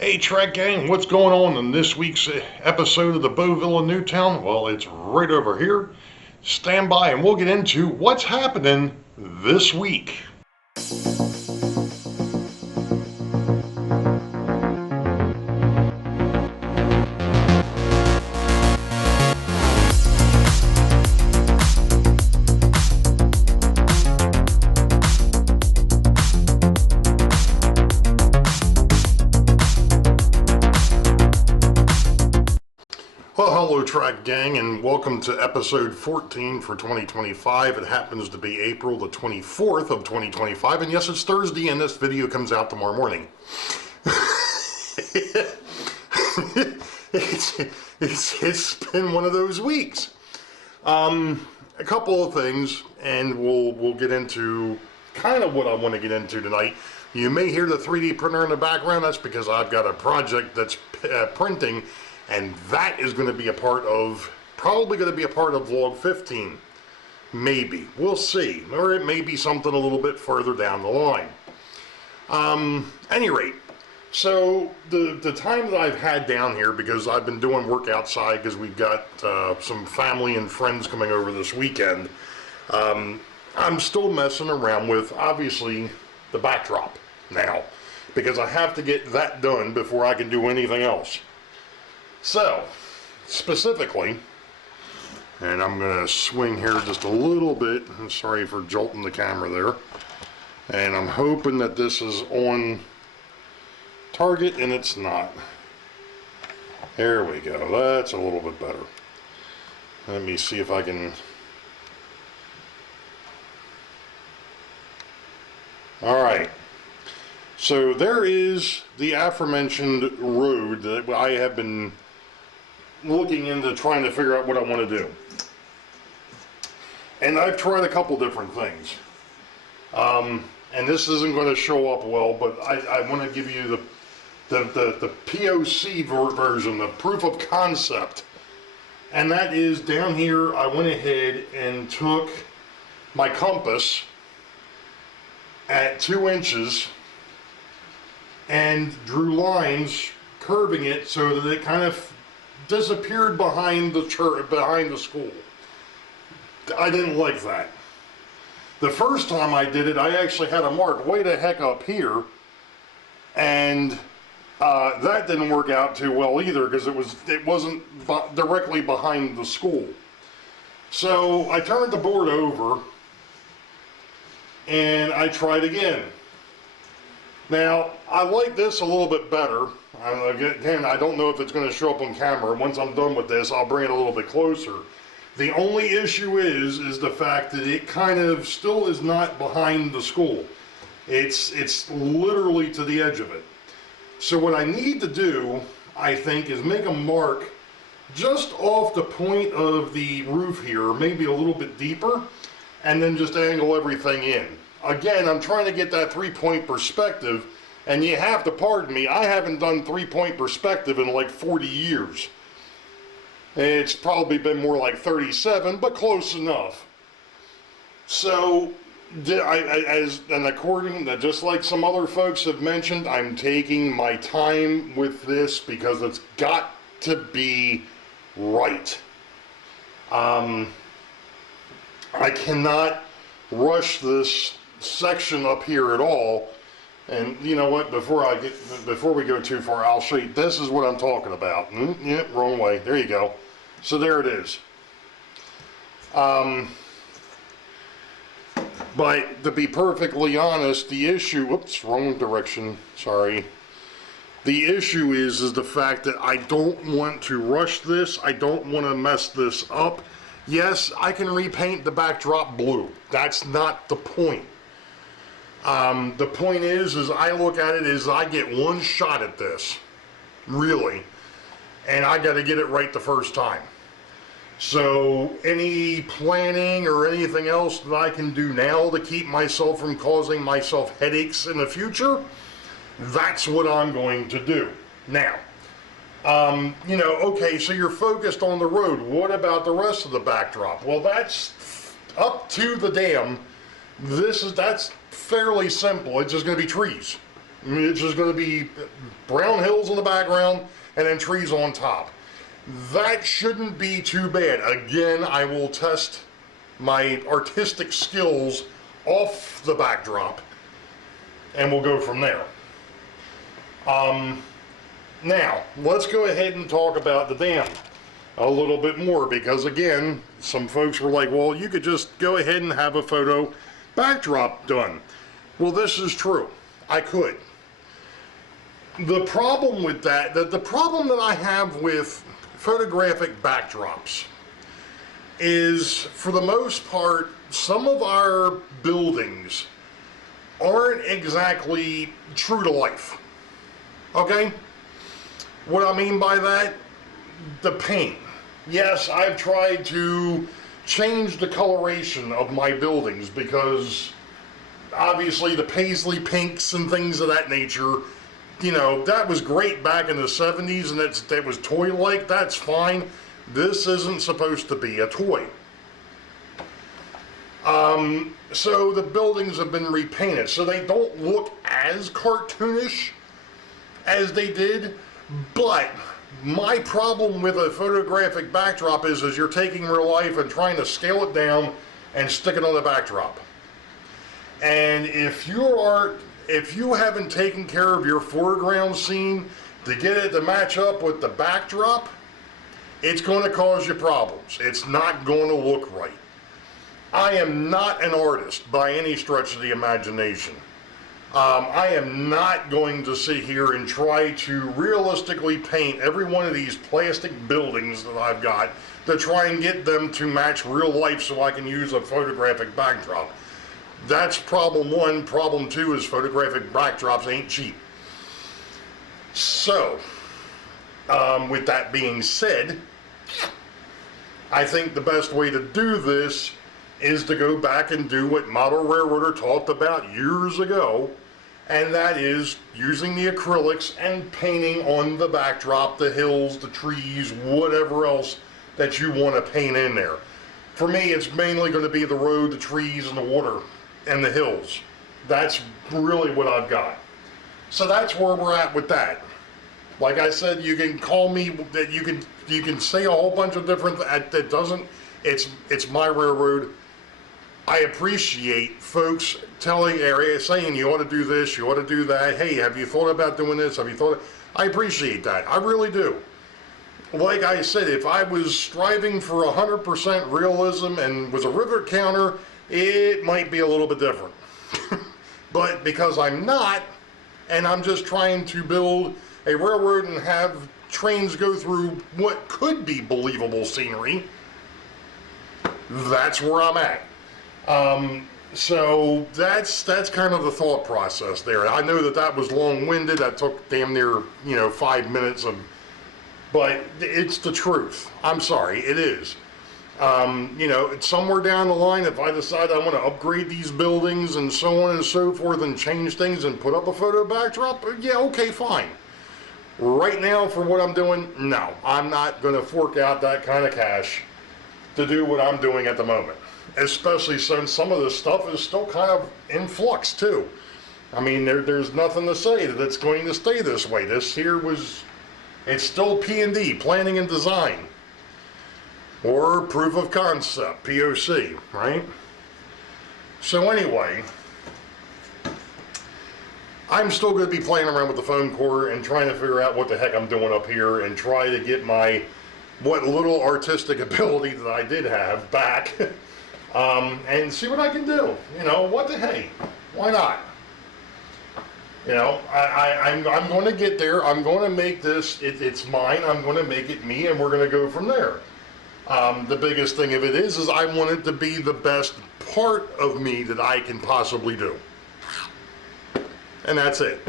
Hey Track Gang, what's going on in this week's episode of the Boeville in Newtown? Well, it's right over here. Stand by and we'll get into what's happening this week. Well, hello Track Gang, and welcome to episode 14 for 2025. It happens to be April the 24th of 2025, and yes, it's Thursday, and this video comes out tomorrow morning. It's been one of those weeks. A couple of things, and we'll get into kind of what I want to get into tonight. You may hear the 3D printer in the background. That's because I've got a project that's printing. And that is going to be probably going to be a part of vlog 15. Maybe. We'll see. Or it may be something a little bit further down the line. Any rate, so the time that I've had down here, because I've been doing work outside because we've got some family and friends coming over this weekend, I'm still messing around with, obviously, the backdrop now. Because I have to get that done before I can do anything else. So, specifically, and I'm going to swing here just a little bit. I'm sorry for jolting the camera there. And I'm hoping that this is on target, and it's not. There we go. That's a little bit better. Let me see if I can... Alright. So there is the aforementioned road that I have been looking into, trying to figure out what I want to do. And I've tried a couple different things. And this isn't going to show up well, but I want to give you the POC version, the proof of concept. And that is down here, I went ahead and took my compass at 2 inches and drew lines curving it so that it kind of disappeared behind the church, behind the school. I didn't like that. The first time I did it, I actually had a mark way the heck up here, and that didn't work out too well either because it wasn't directly behind the school. So I turned the board over and I tried again. Now, I like this a little bit better. Again, I don't know if it's going to show up on camera. Once I'm done with this, I'll bring it a little bit closer. The only issue is the fact that it kind of still is not behind the school. It's literally to the edge of it. So what I need to do, I think, is make a mark just off the point of the roof here, maybe a little bit deeper, and then just angle everything in. Again, I'm trying to get that 3-point perspective, and you have to pardon me, I haven't done 3-point perspective in like 40 years. It's probably been more like 37, but close enough. So, just like some other folks have mentioned, I'm taking my time with this because it's got to be right. I cannot rush this section up here at all. And you know what, before we go too far, I'll show you. This is what I'm talking about. Yeah, wrong way. There you go. So there it is. But to be perfectly honest, the issue, whoops, wrong direction, sorry. The issue is the fact that I don't want to rush this. I don't want to mess this up. Yes, I can repaint the backdrop blue. That's not the point. The point is I look at it as I get one shot at this, really, and I got to get it right the first time. So any planning or anything else that I can do now to keep myself from causing myself headaches in the future, that's what I'm going to do. Now, okay, so you're focused on the road. What about the rest of the backdrop? Well, that's up to the dam. That's fairly simple. It's just going to be trees. I mean, it's just going to be brown hills in the background and then trees on top. That shouldn't be too bad. Again, I will test my artistic skills off the backdrop and we'll go from there. Now, let's go ahead and talk about the dam a little bit more, because again, some folks were like, well, you could just go ahead and have a photo backdrop done. Well, this is true. I could. The problem with that, the problem that I have with photographic backdrops is, for the most part, some of our buildings aren't exactly true to life. Okay? What I mean by that, the paint. Yes, I've tried to change the coloration of my buildings because obviously the paisley pinks and things of that nature, you know, that was great back in the 70s and that was toy-like, that's fine. This isn't supposed to be a toy. So the buildings have been repainted so they don't look as cartoonish as they did, but my problem with a photographic backdrop is you're taking real life and trying to scale it down and stick it on the backdrop. And if you haven't taken care of your foreground scene to get it to match up with the backdrop, it's going to cause you problems. It's not going to look right. I am not an artist by any stretch of the imagination. I am not going to sit here and try to realistically paint every one of these plastic buildings that I've got to try and get them to match real life so I can use a photographic backdrop. That's problem one. Problem two is photographic backdrops ain't cheap. So, with that being said, I think the best way to do this is to go back and do what Model Railroader talked about years ago, and that is using the acrylics and painting on the backdrop, the hills, the trees, whatever else that you want to paint in there. For me, it's mainly going to be the road, the trees, and the water, and the hills. That's really what I've got. So that's where we're at with that. Like I said, you can call me, that you can say a whole bunch of different, that doesn't, it's my railroad. I appreciate folks saying you ought to do this, you ought to do that. Hey, have you thought about doing this? Have you thought? I appreciate that. I really do. Like I said, if I was striving for 100% realism and was a rivet counter, it might be a little bit different. But because I'm not, and I'm just trying to build a railroad and have trains go through what could be believable scenery, that's where I'm at. So that's kind of the thought process there. I know that was long-winded. That took damn near 5 minutes but it's the truth. I'm sorry, it is. It's somewhere down the line, if I decide I want to upgrade these buildings and so on and so forth and change things and put up a photo backdrop, yeah, okay, fine. Right now, for what I'm doing, no, I'm not going to fork out that kind of cash to do what I'm doing at the moment. Especially since some of this stuff is still kind of in flux too. I mean, there's nothing to say that it's going to stay this way. This here it's still P&D, planning and design. Or proof of concept, POC, right? So anyway, I'm still going to be playing around with the foam core and trying to figure out what the heck I'm doing up here and try to get what little artistic ability that I did have back. And see what I can do. What the hey? Why not? I'm going to get there. I'm going to make this, it's mine. I'm going to make it me, and we're going to go from there. The biggest thing of it is I want it to be the best part of me that I can possibly do. And that's it.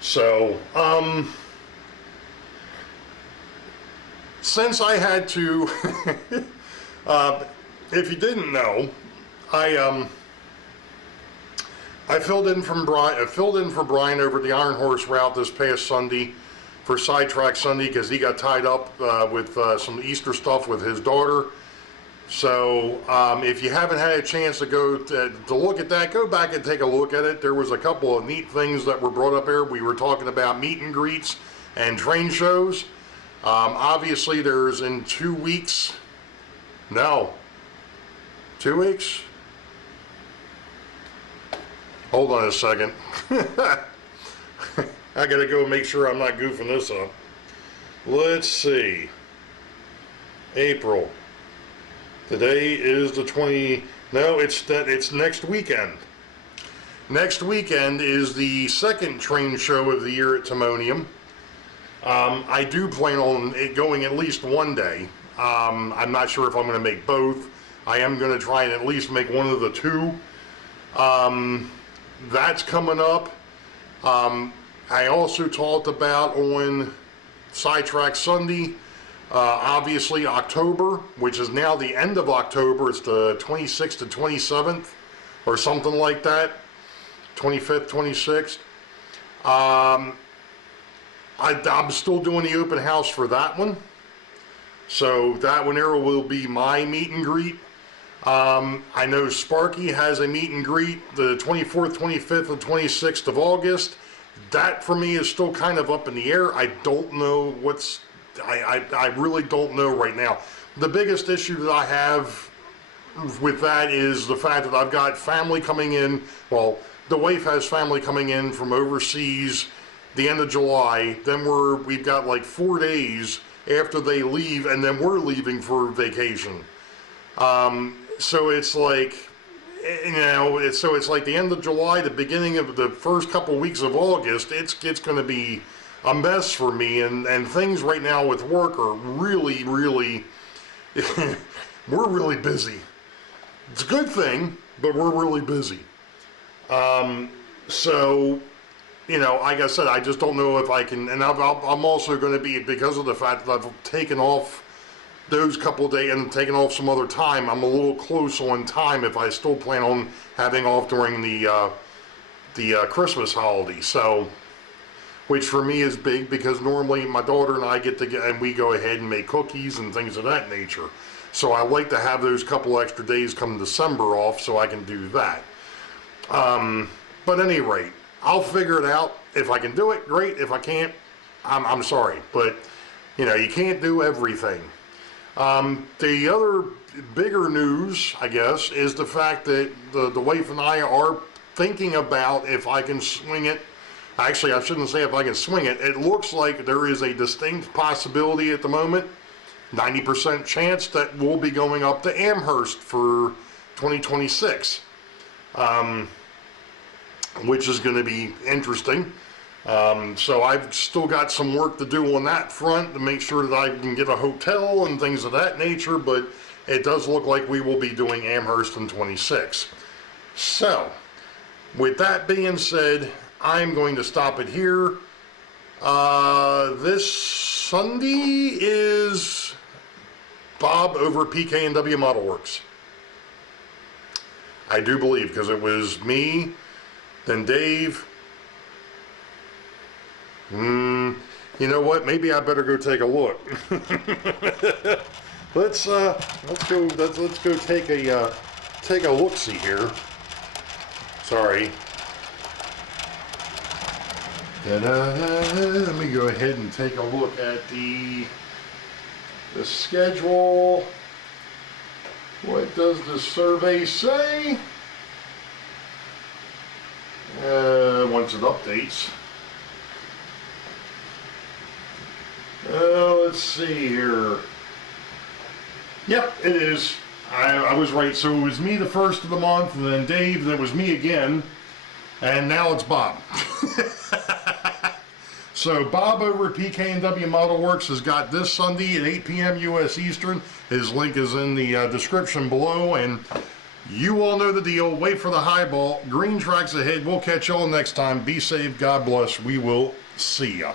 So, since I had to, if you didn't know, I filled in for Brian over the Iron Horse route this past Sunday for Sidetrack Sunday because he got tied up with some Easter stuff with his daughter, So if you haven't had a chance to go to look at that, go back and take a look at it. There was a couple of neat things that were brought up there. We were talking about meet and greets and train shows. Obviously, there's in 2 weeks. No. 2 weeks? Hold on a second. I gotta go make sure I'm not goofing this up. Let's see. April. Today is the 20. No, it's next weekend. Next weekend is the second train show of the year at Timonium. I do plan on it going at least one day. I'm not sure if I'm going to make both. I am going to try and at least make one of the two. That's coming up. I also talked about on Sidetrack Sunday, obviously October, which is now the end of October. It's the 26th to 27th or something like that. 25th, 26th. I'm still doing the open house for that one. So that one there will be my meet and greet. I know Sparky has a meet and greet the 24th, 25th, and 26th of August. That for me is still kind of up in the air. I don't know what's, I really don't know right now. The biggest issue that I have with that is the fact that I've got family coming in. Well, the wife has family coming in from overseas the end of July. Then we've got like 4 days after they leave, and then we're leaving for vacation. So it's like, you know, it's like the end of July, the beginning of the first couple weeks of August. It's going to be a mess for me, and things right now with work are really, really, we're really busy. It's a good thing, but we're really busy. So, you know, like I said, I just don't know if I can, and I'm also going to be, because of the fact that I've taken off those couple of days and taken off some other time, I'm a little close on time if I still plan on having off during the Christmas holiday. So, which for me is big, because normally my daughter and I get together and we go ahead and make cookies and things of that nature. So I like to have those couple extra days come December off so I can do that. But at any rate, I'll figure it out. If I can do it, great. If I can't, I'm sorry. But, you know, you can't do everything. The other bigger news, I guess, is the fact that the wife and I are thinking about if I can swing it. Actually, I shouldn't say if I can swing it. It looks like there is a distinct possibility at the moment, 90% chance, that we'll be going up to Amherst for 2026, which is going to be interesting. So I've still got some work to do on that front to make sure that I can get a hotel and things of that nature, but it does look like we will be doing Amherst in 26. So, with that being said, I'm going to stop it here. This Sunday is Bob over at PK&W Model Works. I do believe, because it was me, then Dave. You know what? Maybe I better go take a look. Let's go take a look-see here. Sorry. Let me go ahead and take a look at the schedule. What does the survey say? Once it updates. Let's see here. Yep, it is. I was right. So it was me the first of the month, and then Dave, then it was me again, and now it's Bob. So Bob over at PK&W Model Works has got this Sunday at 8 p.m. U.S. Eastern. His link is in the description below, and you all know the deal. Wait for the highball. Green tracks ahead. We'll catch y'all next time. Be safe. God bless. We will see ya.